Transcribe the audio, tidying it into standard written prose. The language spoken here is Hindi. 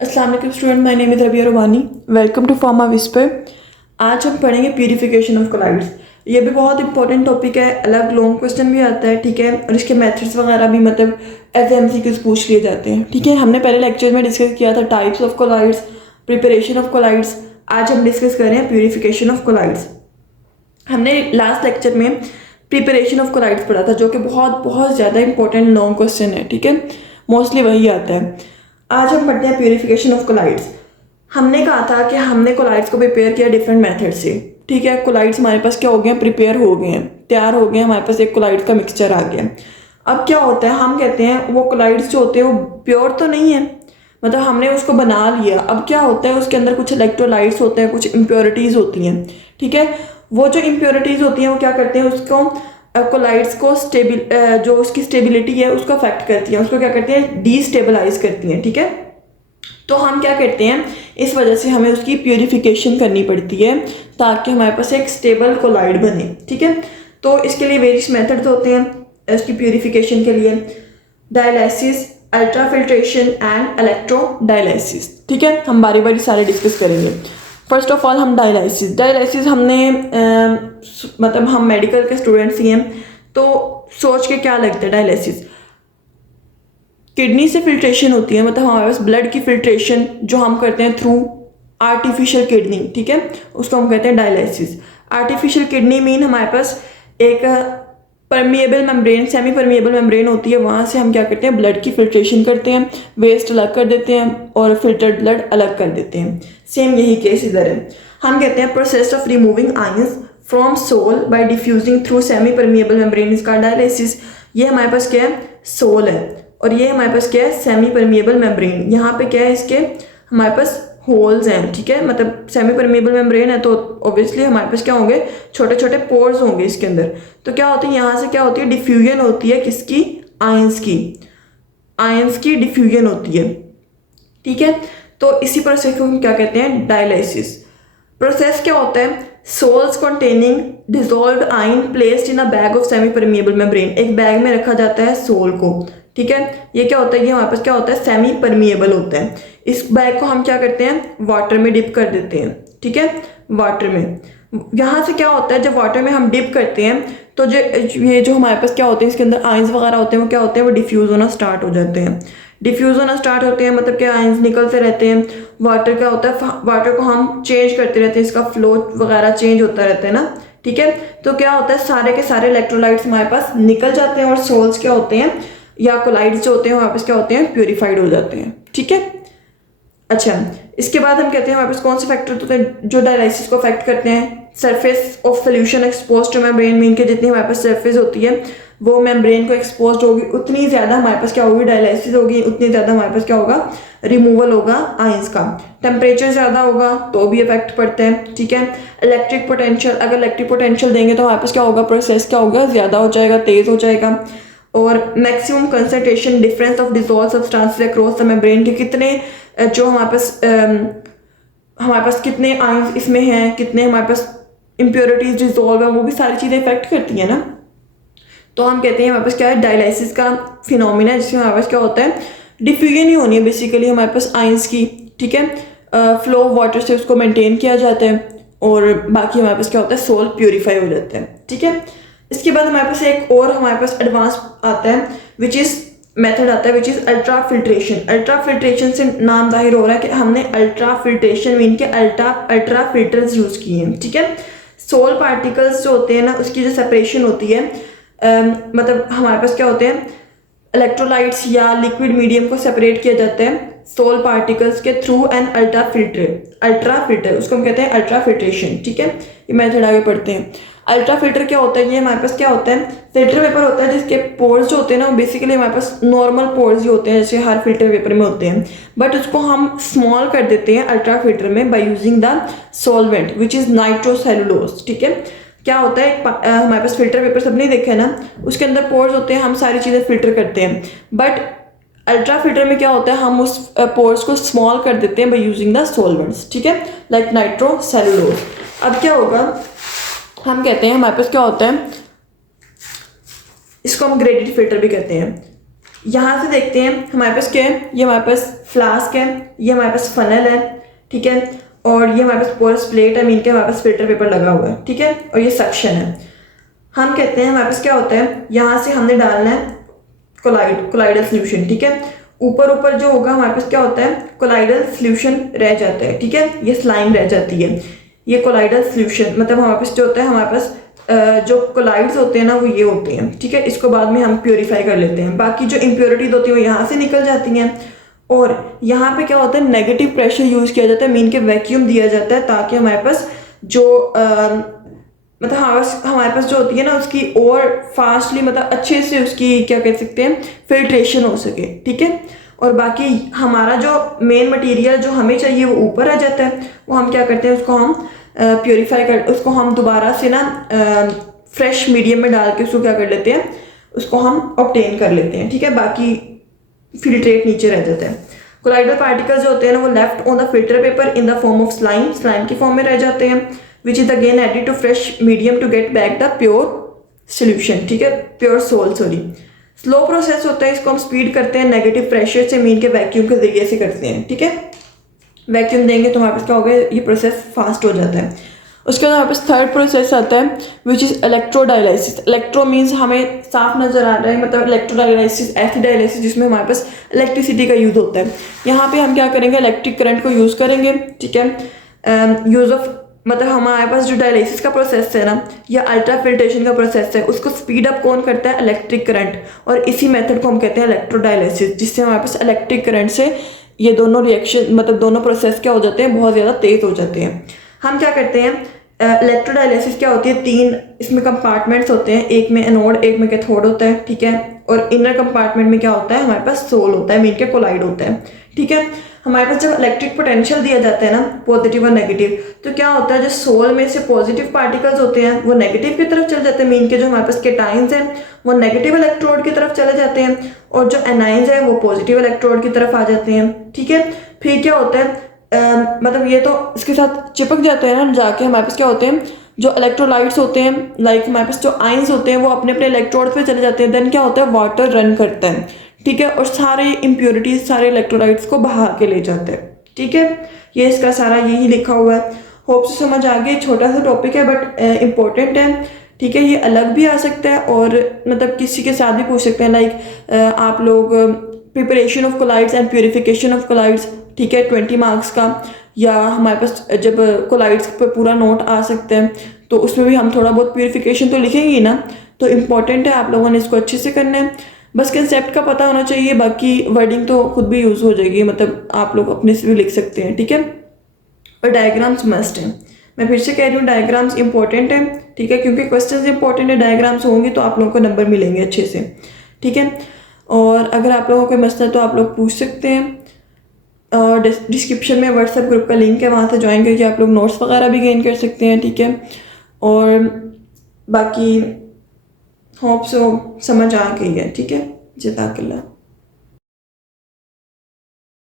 अस्सलाम वालेकुम student, my name is Rabia Rubani. Welcome to pharma whisper. आज हम पढ़ेंगे प्यूरिफिकेशन ऑफ कोलाइड्स। ये भी बहुत इंपॉर्टेंट टॉपिक है, अलग लॉन्ग क्वेश्चन भी आता है, ठीक है, और इसके मेथड्स वगैरह भी मतलब ऐसे MCQs पूछ लिए जाते हैं, ठीक है। हमने पहले लेक्चर में डिस्कस किया था types of colloids, preparation of colloids. आज हम डिस्कस कर रहे हैं प्यूरिफिकेशन ऑफ कोलाइड्स। हमने लास्ट लेक्चर में प्रिपरेशन ऑफ कोलाइड्स पढ़ा था, जो कि बहुत बहुत ज़्यादा इंपॉर्टेंट लॉन्ग क्वेश्चन है, ठीक है, मोस्टली वही आता है। आज हम पढ़ते हैं प्यूरिफिकेशन ऑफ कोलाइड्स। हमने कहा था कि हमने कोलाइड्स को प्रिपेयर किया डिफरेंट मेथड से, ठीक है। कोलाइड्स हमारे पास क्या हो गए हैं, प्रिपेयर हो गए हैं, तैयार हो गए हैं, हमारे पास एक कोलाइड्स का मिक्सचर आ गया। अब क्या होता है, हम कहते हैं वो कोलाइड्स जो होते हैं वो प्योर तो नहीं है, मतलब हमने उसको बना लिया। अब क्या होता है, उसके अंदर कुछ इलेक्ट्रोलाइट्स होते हैं, कुछ इम्प्योरिटीज़ होती हैं, ठीक है। वो जो इम्प्योरिटीज़ होती हैं वो क्या करते हैं, उसको कोलाइड्स को जो उसकी स्टेबिलिटी है उसको अफेक्ट करती है, उसको क्या करती है, डीस्टेबलाइज करती हैं, ठीक है। तो हम क्या करते हैं, इस वजह से हमें उसकी प्यूरिफिकेशन करनी पड़ती है ताकि हमारे पास एक स्टेबल कोलाइड बने, ठीक है। तो इसके लिए वेरियस मेथड्स होते हैं उसकी प्यूरिफिकेशन के लिए। Dialysis, ultra filtration and electro dialysis, ठीक है। हम बारी बारी सारे डिस्कस करेंगे। फर्स्ट ऑफ ऑल हम डायलिसिस हमने मतलब हम मेडिकल के स्टूडेंट्स ही हैं, तो सोच के क्या लगता है, डायलिसिस किडनी से फिल्ट्रेशन होती है, मतलब हमारे पास ब्लड की फिल्ट्रेशन जो हम करते हैं थ्रू आर्टिफिशियल किडनी, ठीक है, उसको हम कहते हैं डायलिसिस। आर्टिफिशियल किडनी मीन हमारे पास एक permeable membrane, semi permeable membrane होती है, वहाँ से हम क्या करते हैं, ब्लड की फिल्ट्रेशन करते हैं, वेस्ट अलग कर देते हैं और फिल्टर्ड ब्लड अलग कर देते हैं। सेम यही केस इधर है। हम कहते हैं process of removing ions from sol by diffusing through semi permeable membrane इसका डायलिसिस। ये हमारे पास क्या है, सोल है, और ये हमारे पास क्या है, सेमी परमिएबल मेम्ब्रेन। यहाँ पे क्या है, इसके हमारे पास होल्स हैं, ठीक है, मतलब सेमी परमिएबल मेम्ब्रेन है तो ऑब्वियसली हमारे पास क्या होंगे, छोटे छोटे पोर्स होंगे इसके अंदर। तो क्या होती है, यहाँ से क्या होती है, डिफ्यूजन होती है, किसकी, आयंस की डिफ्यूजन होती है, ठीक है। तो इसी प्रोसेस को हम क्या कहते हैं, डायलिसिस। प्रोसेस क्या होता है, sols containing dissolved ion placed in a bag of semi permeable membrane. एक बैग में रखा जाता है सोल को, ठीक है। ये क्या होता है, ये हमारे पास क्या होता है, सेमी परमिएबल होता है। इस बैग को हम क्या करते हैं, वाटर में डिप कर देते हैं, ठीक है, वाटर में। यहाँ से क्या होता है, जब वाटर में हम डिप करते हैं तो जो ये जो हमारे पास क्या होते हैं, इसके अंदर आयंस वगैरह होते हैं, वो क्या होते हैं, वो डिफ्यूज़ होना स्टार्ट हो जाते हैं। डिफ्यूज़ होना स्टार्ट होते हैं मतलब कि आयंस निकलते रहते हैं। वाटर क्या होता है, वाटर को हम चेंज करते रहते हैं, इसका फ्लो वगैरह चेंज होता रहता है ना, ठीक है। तो क्या होता है, सारे के सारे इलेक्ट्रोलाइट्स हमारे पास निकल जाते हैं और सोल्स क्या होते हैं, या कोलाइड्स जो होते हैं हमारे पास क्या होते हैं, प्यूरिफाइड हो जाते हैं, ठीक है। अच्छा, इसके बाद हम कहते हैं हमारे पास कौन से फैक्टर होते हैं जो डायलिसिस को अफेक्ट करते हैं। Surface of solution expose two membrane mean के जितनी हमारे पास सरफेस होती है वो मेम्ब्रेन को एक्सपोज होगी, उतनी ज़्यादा हमारे पास क्या होगी, डायलिसिस होगी, उतनी ज़्यादा हमारे पास क्या होगा, रिमूवल होगा आयंस का। टेम्परेचर ज़्यादा होगा तो भी इफेक्ट पड़ता है, ठीक है। इलेक्ट्रिक पोटेंशियल, अगर इलेक्ट्रिक पोटेंशियल देंगे तो हमारे पास क्या होगा, प्रोसेस क्या होगा, ज़्यादा हो जाएगा, तेज़ हो जाएगा। और maximum concentration difference of dissolve substances across the membrane के कितने जो हमारे पास कितने आयंस इसमें हैं, कितने हमारे पास इम्प्योरिटीज डिसॉल्व है, वो भी सारी चीज़ें इफेक्ट करती हैं ना। तो हम कहते हैं हमारे पास क्या है, डायलिसिस का फिनोमिना है जिसमें हमारे पास क्या होता है, डिफ्यूजन ही होनी है बेसिकली हमारे पास आयंस की, ठीक है। फ्लो ऑफ वाटर से उसको मेंटेन किया जाता है और बाकी हमारे पास क्या होता है, सोल प्यूरिफाई हो जाते हैं, ठीक है। इसके बाद हमारे पास एक और हमारे पास एडवांस आता है विच इज़ मेथड आता है which is ultra filtration. Ultra filtration से नाम जाहिर हो रहा है कि हमने अल्ट्रा फिल्ट्रेशन मीन के अल्ट्रा फिल्टर्स यूज़ किए हैं, ठीक है। सोल पार्टिकल्स जो होते हैं ना, उसकी जो सेपरेशन होती है, मतलब हमारे पास क्या होते हैं, इलेक्ट्रोलाइट्स या लिक्विड मीडियम को सेपरेट किया जाता है सोल पार्टिकल्स के थ्रू एन अल्ट्रा फिल्टर, उसको हम कहते हैं अल्ट्रा फिल्ट्रेशन, ठीक है। ये मेथड आगे पढ़ते हैं। अल्ट्रा फिल्टर क्या होता है, ये हमारे पास क्या होता है, फिल्टर पेपर होता है जिसके पोर्स जो होते हैं ना, वो बेसिकली हमारे पास नॉर्मल पोर्स ही होते हैं जैसे हर फिल्टर पेपर में होते हैं, बट उसको हम स्मॉल कर देते हैं अल्ट्रा फिल्टर में by using the solvent which is nitrocellulose, ठीक है। क्या होता है, हमारे पास फिल्टर पेपर सबने देखा है ना, उसके अंदर पोर्स होते हैं, हम सारी चीज़ें फिल्टर करते हैं, बट अल्ट्रा फिल्टर में क्या होता है, हम उस पोर्स को स्मॉल कर देते हैं बाय यूजिंग द सॉल्वेंट्स, ठीक है, लाइक नाइट्रोसेलुलोज। अब क्या होगा, हम कहते हैं हमारे पास क्या होता है, इसको हम ग्रेडेड फिल्टर भी कहते हैं। यहाँ से देखते हैं हमारे पास क्या है, ये हमारे पास फ्लास्क है, ये हमारे पास फनल है, ठीक है, और ये हमारे पास पोरस प्लेट है, मीन के हमारे पास फिल्टर पेपर लगा हुआ है, ठीक है, और ये सक्शन है। हम कहते हैं हमारे पास क्या होता है, यहाँ से हमने डालना है कोलाइडल सोल्यूशन, ठीक है। ऊपर ऊपर जो होगा हमारे पास क्या होता है, कोलाइडल सोल्यूशन रह जाता है, ठीक है, ये स्लाइम रह जाती है। ये कोलाइडल सोल्यूशन मतलब हमारे पास जो होता है, हमारे पास जो कोलाइड्स होते हैं ना वो ये होते हैं, ठीक है। इसको बाद में हम प्योरीफाई कर लेते हैं। बाकी जो इम्प्योरिटीज होती है वो यहाँ से निकल जाती हैं। और यहाँ पे क्या होता है, नेगेटिव प्रेशर यूज किया जाता है, मीन के वैक्यूम दिया जाता है, ताकि हमारे पास जो मतलब हमारे पास जो होती है ना उसकी और फास्टली मतलब अच्छे से उसकी क्या कह सकते हैं फिल्ट्रेशन हो सके, ठीक है। और बाकी हमारा जो मेन मटेरियल जो हमें चाहिए वो ऊपर आ जाता है, वो हम क्या करते हैं उसको हम प्योरीफाई कर, उसको हम दोबारा से ना फ्रेश मीडियम में डाल के उसको क्या कर लेते हैं, उसको हम ऑब्टेन कर लेते हैं, ठीक है। बाकी फिल्ट्रेट नीचे रह जाता है। कोलाइडल पार्टिकल्स जो होते हैं ना वो left on the filter paper in the form of slime की फॉर्म में रह जाते हैं, which is again added to fresh medium to get back the pure solution, ठीक है, pure sol sorry. Slow process होता है, इसको हम स्पीड करते हैं नेगेटिव प्रेशर से, मीन के वैक्यूम के जरिए से करते हैं, ठीक है। वैक्यूम देंगे तो हमारे पास क्या होगा, ये प्रोसेस फास्ट हो जाता है। उसके बाद हमारे पास थर्ड प्रोसेस आता है which is electrodialysis. Electro means हमें साफ नज़र आ रहा है, मतलब इलेक्ट्रोडायलिसिस ऐसी डायलिसिस जिसमें हमारे पास इलेक्ट्रिसिटी का यूज़ होता है। यहाँ पे हम क्या करेंगे, इलेक्ट्रिक करंट को यूज़ करेंगे, ठीक है। यूज़ ऑफ मतलब हमारे पास जो डायलिसिस का प्रोसेस है ना या अल्ट्रा फिल्ट्रेशन का प्रोसेस है, उसको स्पीड अप कौन करता है, इलेक्ट्रिक करंट। और इसी मेथड को हम कहते हैं इलेक्ट्रोडायलिसिस, जिससे हमारे पास इलेक्ट्रिक करंट से ये दोनों रिएक्शन मतलब दोनों प्रोसेस क्या हो जाते हैं, बहुत ज़्यादा तेज हो जाते हैं। हम क्या करते हैं, इलेक्ट्रोडायलिसिस क्या होती है, 3 इसमें कंपार्टमेंट्स होते हैं, एक में एनोड एक में कैथोड होता है, ठीक है। और इनर कंपार्टमेंट में क्या होता है, हमारे पास सोल होता है, मीन के कोलाइड होता है, ठीक है। हमारे पास जब इलेक्ट्रिक पोटेंशियल दिया जाता है ना पॉजिटिव और नेगेटिव, तो क्या होता है, जो सोल में से पॉजिटिव पार्टिकल्स होते हैं वो नेगेटिव की तरफ चले जाते हैं, मीन के जो हमारे पास केटाइंस हैं वो नेगेटिव इलेक्ट्रोड की तरफ चले जाते हैं, और जो एनाइंस है वो पॉजिटिव इलेक्ट्रोड की तरफ आ जाते हैं, ठीक है। फिर क्या होता है, मतलब ये तो इसके साथ चिपक जाते हैं ना जाके, हमारे पास क्या होते हैं, जो इलेक्ट्रोलाइट्स होते हैं लाइक हमारे पास जो आयंस होते हैं वो अपने अपने इलेक्ट्रोड पे चले जाते हैं। देन क्या होता है, वाटर रन करता है, ठीक है, और सारे इम्प्योरिटीज सारे इलेक्ट्रोलाइट्स को बहा के ले जाते हैं, ठीक है। ये इसका सारा यही लिखा हुआ है। होप से समझ आ गई। छोटा सा टॉपिक है बट इम्पोर्टेंट है, ठीक है। ये अलग भी आ सकता है और मतलब किसी के साथ भी पूछ सकते हैं, लाइक आप लोग preparation of colloids and purification of colloids, ठीक है, 20 मार्क्स का। या हमारे पास जब कोलाइड्स पर पूरा नोट आ सकता है तो उसमें भी हम थोड़ा बहुत प्योरिफिकेशन तो लिखेंगे ही ना, तो इम्पॉर्टेंट है, आप लोगों ने इसको अच्छे से करना है। बस कंसेप्ट का पता होना चाहिए, बाकी वर्डिंग तो खुद भी यूज़ हो जाएगी, मतलब आप लोग अपने से भी लिख सकते हैं, ठीक है। और डायग्राम्स मस्ट हैं, मैं फिर से कह रही हूँ डायग्राम्स इंपॉर्टेंट है, ठीक है, क्योंकि क्वेश्चंस इंपॉर्टेंट है, डायग्राम्स होंगे तो आप लोगों को नंबर मिलेंगे अच्छे से, ठीक है। और अगर आप लोगों को मसला है तो आप लोग पूछ सकते हैं। और डिस्क्रिप्शन में व्हाट्सएप ग्रुप का लिंक है, वहाँ से ज्वाइन करके आप लोग नोट्स वगैरह भी गेन कर सकते हैं, ठीक है। और बाकी होप सो समझ आ गई है, ठीक है। जज़ाकल्लाह।